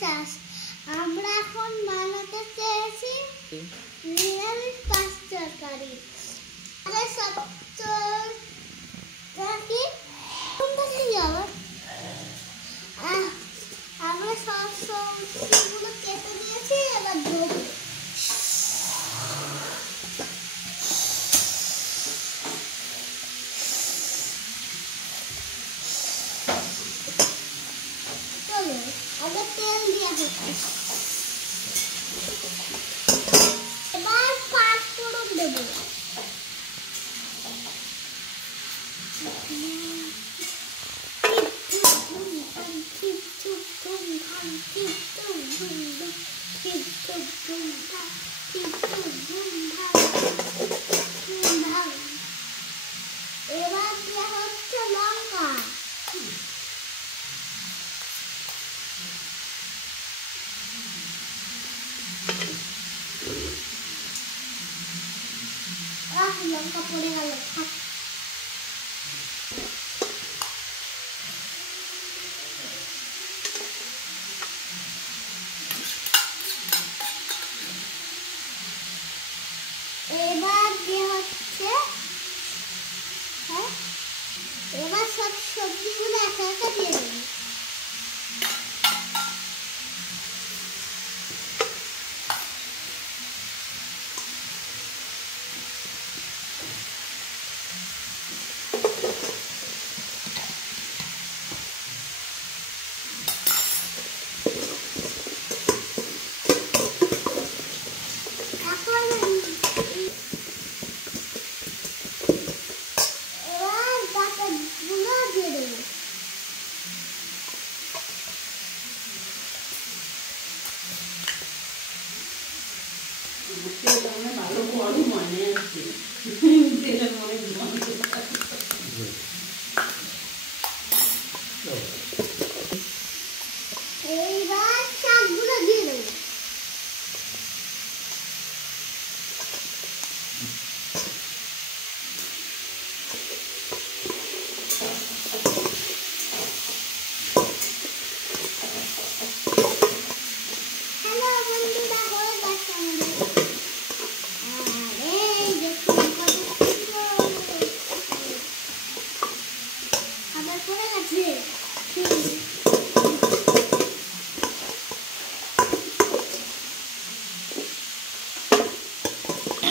বিশ্বাস। আমরা এখন বানাতে চেয়েছি নিরামিষ পাঁচ তরকারি। আরে সব তরকারি আমরা সব সবজিগুলো কেটে দিয়েছি, এবার দেবো। চলো আগে তেল দিয়ে হচ্ছে, এবার পাঁচ ফোড়ন দেবো। এবার দেওয়া হচ্ছে লঙ্কা, লঙ্কা পড়ে গেল। এবার দিয়ে হচ্ছে, এবার সব সবজিগুলো একা একা দিয়ে দেবো। ভালো বড় মনে আছে, তেলের মনে গন্ধ। এইবার শাকগুলো দিয়ে দেবো। হ্যালো বন্ধুরা, হয়ে গেছে আমাদের। আরে দেখুন কত সুন্দর, আবার পড়ে গেছে।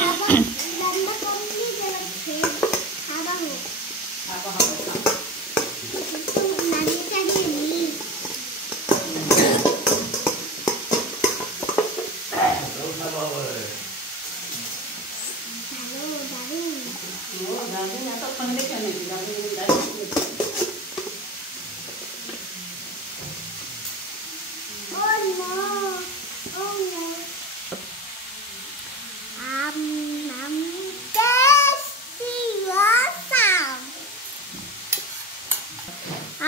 আবার রান্না কমপ্লিট হয়ে গেছে, আবার হোক। নাড়িয়ে চাড়িয়ে নিই। দারুণ। এতক্ষণ দেখে নাকি Oh no! Oh no! Tasty, awesome!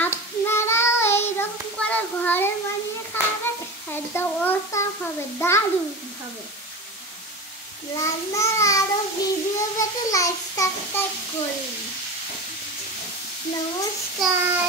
আপনারাও এইরকম করে ঘরে বানিয়ে খাবেন, একদম awesome হবে, দারুণ হবে। রান্নার আরো ভিডিও পেতে লাইক সাবস্ক্রাইব করুন। নমস্কার।